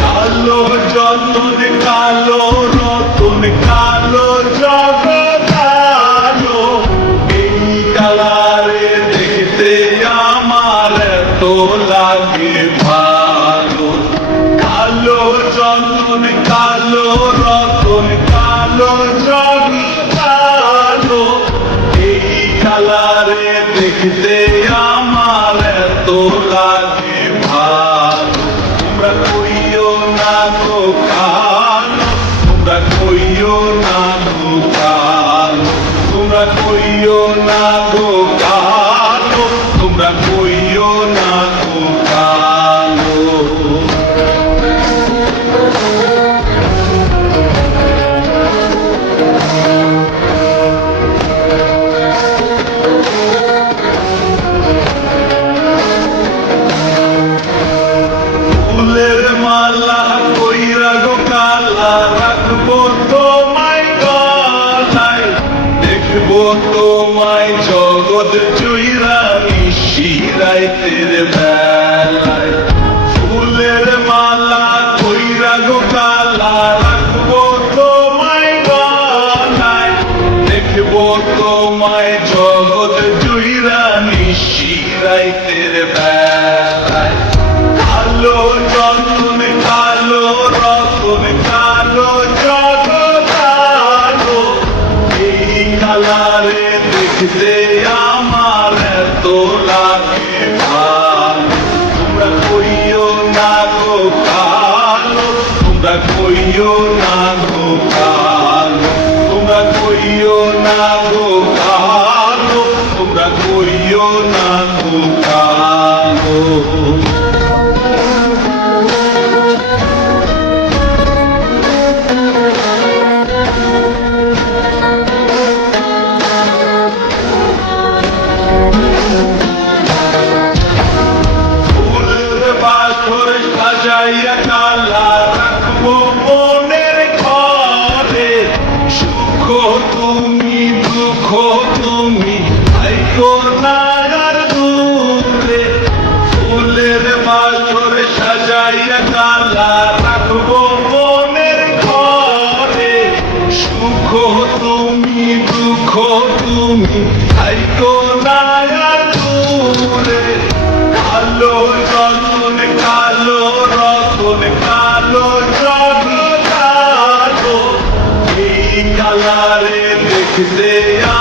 কালো যতন কালো রতন কালো জগৎ এই কালারে দেখতে আমার এত লাগে ভালো। কালো যতন কালো রতন কালো জগৎ এই কালারে দেখতে আমার এত লাগে ভালো। তোমরা কইও না গো কালো, তোমরা কইও না গো কালো, তোমরা কইও না গো কালো, তোমরা কইও না গো কালো। ফুলের মালা কইরা গো কালা রাখবো তোমায় গলায়, দেখবো তোমায় জগৎ জুইরা নিশি রাইতের বেলায়। ফুলের মালা কইরা গো কালা রাখবো তোমায় গলায়, দেখবো তোমায় জগৎ জুইরা নিশি রাইতের বেলায়। কালো যতন কালো রতন কালো জগৎ এই কালারে দেখতে আমার এত লাগে ভালো। তোমরা কইও না গো কালো, তোমরা কইও না গো কালো, তোমরা কইও না গো কালো, তোমরা কইও না গো কালো। সাজাইয়া কালা রাখবো মনের ঘরে, সুখ তুমি দুঃখ তুমি আইকো না আর দূরে। ফুলের বাছর সাজাইয়া কালা রাখবো মনের ঘরে, সুখ তুমি দুঃখ তুমি আইকো না আর দূরে। কালো যতন কালো রতন কালো জগৎ এই কালারে দেখতে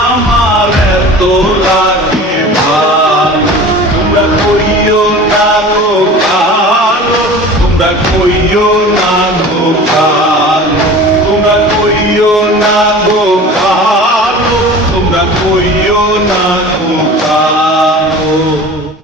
আমার এত লাগে ভালো। তোমরা কইও না গো কালো, তোমরা কইও না গো কালো, তোমরা কইও না গো কালো, তোমরা কইও